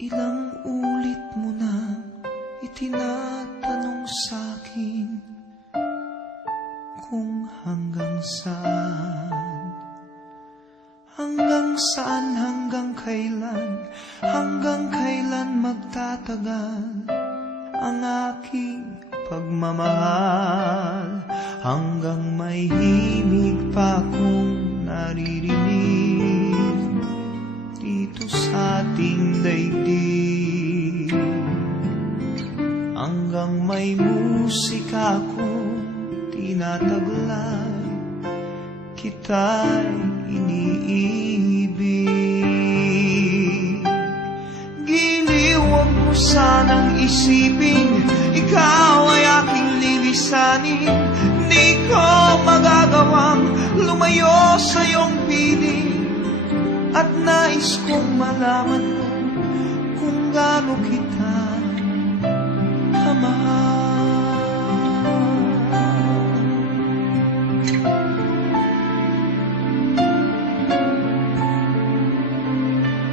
Ilang ulit mo na itinatanong sa'kin kung hanggang saan, hanggang kailan magtatagal ang aking pagmamahal, hanggang may himig pa akong naririnig dito sa ating daigdig, hanggang may musika akong tinataglay, kita'y iniibig. Giliw, huwag mo sanang isipin ikaw ay aking lilisanin. Di ko magagawang lumayo sa iyong piling, at nais kong malaman mo kung gaano kita kamahal.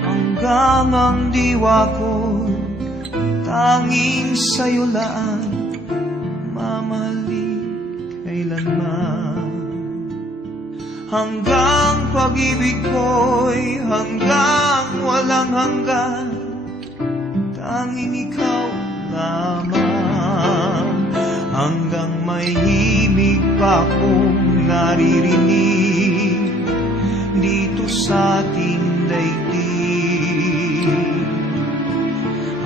Hanggang ang diwa ko tanging sa'yo lang mamahalin kailanman, hanggang pag-ibig ko'y hanggang walang hanggan, tanging ikaw lamang, hanggang may himig pa akong naririnig dito sa ating daigdig,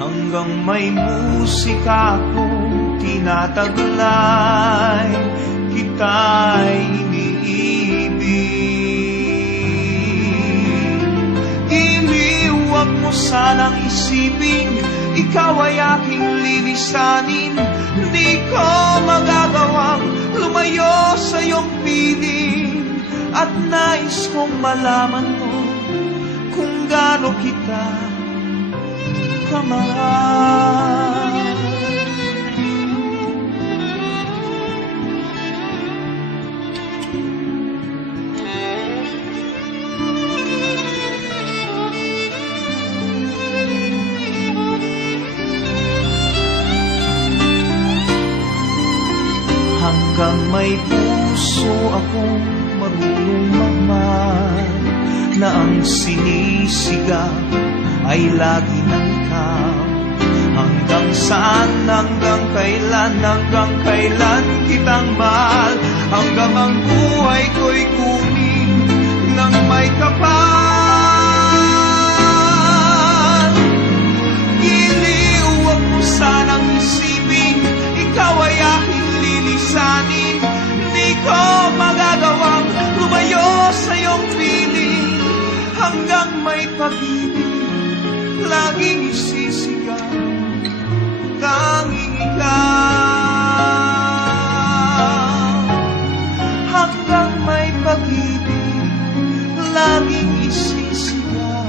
hanggang may musika akong tinataglay, kita'y iniibig. Giliw, huwag mo sanang isipin ikaw ay aking lilisanin. Di ko magagawang lumayo sa iyong piling, at nais kong malaman mo kung gaano kita kamahal. Hanggang may puso akong marunong magmahal, na ang sinisigaw ay lagi ng ikaw. Hanggang saan, hanggang kailan kitang mahal, hanggang ang buhay ko'y kunin ng may kapal. Giliw, huwag mo sanang isipin ikaw ay aking lilisanin. Di ko magagawang lumayo sa iyong piling, hanggang may pag-ibig laging isisigaw, tanging ikaw. Hanggang may pag-ibig laging isisigaw,